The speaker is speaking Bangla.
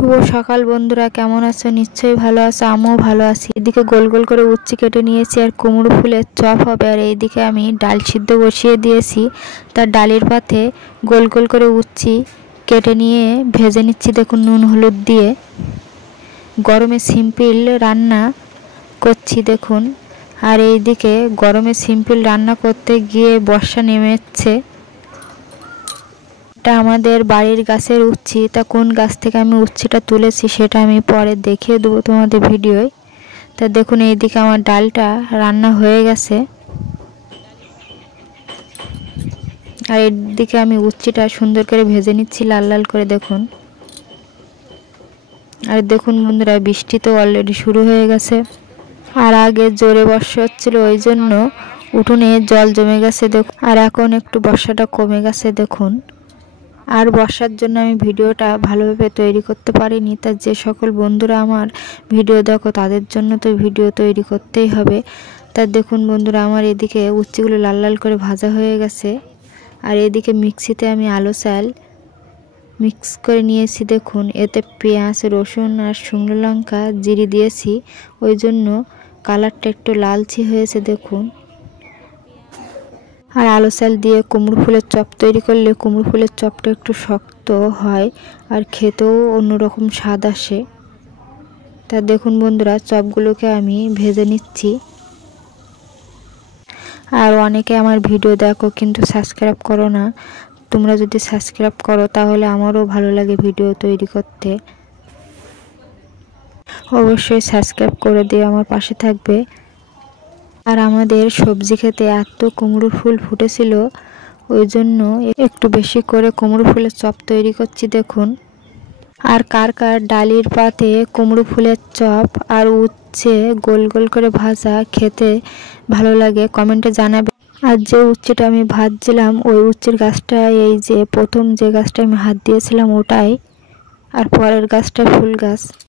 শুভ সকাল বন্ধুরা, কেমন আছো? নিশ্চয়ই ভালো আছো, আমিও ভালো আছি। এদিকে গোল গোল করে উচ্ছে কেটে নিয়েছি আর কুমড়ো ফুলের চপ হবে। আর এইদিকে আমি ডাল সিদ্ধ বসিয়ে দিয়েছি। তার ডালের পাতে গোল গোল করে উচ্ছি কেটে নিয়ে ভেজে নিচ্ছি, দেখুন নুন হলুদ দিয়ে। গরমে সিম্পল রান্না করছি দেখুন। আর এইদিকে গরমে সিম্পল রান্না করতে গিয়ে বর্ষা নেমেছে। এটা আমাদের বাড়ির গাছের উচ্ছে। তা কোন গাছ থেকে আমি উচ্ছেটা তুলেছি সেটা আমি পরে দেখিয়ে দেবো তোমাদের ভিডিওয়। তা দেখুন এইদিকে আমার ডালটা রান্না হয়ে গেছে। আর এদিকে আমি উচ্ছেটা সুন্দর করে ভেজে নিচ্ছি লাল লাল করে, দেখুন। আর দেখুন বন্ধুরা, বৃষ্টি তো অলরেডি শুরু হয়ে গেছে। আর আগে জোরে বর্ষা হচ্ছিল, ওই জন্য উঠোনে জল জমে গেছে দেখুন। আর এখন একটু বর্ষাটা কমে গেছে দেখুন। আর বর্ষার জন্য আমি ভিডিওটা ভালোভাবে তৈরি করতে পারিনি। তা যে সকল বন্ধুরা আমার ভিডিও দেখো তাদের জন্য তো ভিডিও তৈরি করতেই হবে। তা দেখুন বন্ধুরা, আমার এদিকে উচ্ছেগুলো লাল লাল করে ভাজা হয়ে গেছে। আর এদিকে মিক্সিতে আমি আলু চাল মিক্স করে নিয়েছি দেখুন। এতে পেঁয়াজ, রসুন আর শুকনো লঙ্কা জিরে দিয়েছি, ওই জন্য কালারটা একটু লালচে হয়েছে দেখুন। আর আলু চাল দিয়ে কুমড়ো ফুলের চপ তৈরি করলে কুমড়ো ফুলের চপটা একটু শক্ত হয় আর খেতেও অন্যরকম স্বাদ আসে। তা দেখুন বন্ধুরা, চপগুলোকে আমি ভেজে নিচ্ছি। আর অনেকে আমার ভিডিও দেখো কিন্তু সাবস্ক্রাইব করো না। তোমরা যদি সাবস্ক্রাইব করো তাহলে আমারও ভালো লাগে ভিডিও তৈরি করতে। অবশ্যই সাবস্ক্রাইব করে দিয়ে আমার পাশে থাকবে। আর আমাদের সবজি খেতে এত কুমড়ো ফুল ফুটেছিল, ওই জন্য একটু বেশি করে কুমড়ো ফুলের চপ তৈরি করছি দেখুন। আর কার কার ডালির পাতে কুমড়ো ফুলের চপ আর উচ্ছে গোল গোল করে ভাজা খেতে ভালো লাগে কমেন্টে জানাবে। আর যে উচ্ছেটা আমি ভাজছিলাম ওই উচ্ছের গাছটা, এই যে প্রথম যে গাছটা আমি হাত দিয়েছিলাম ওটাই, আর পরের গাছটা ফুল গাছ।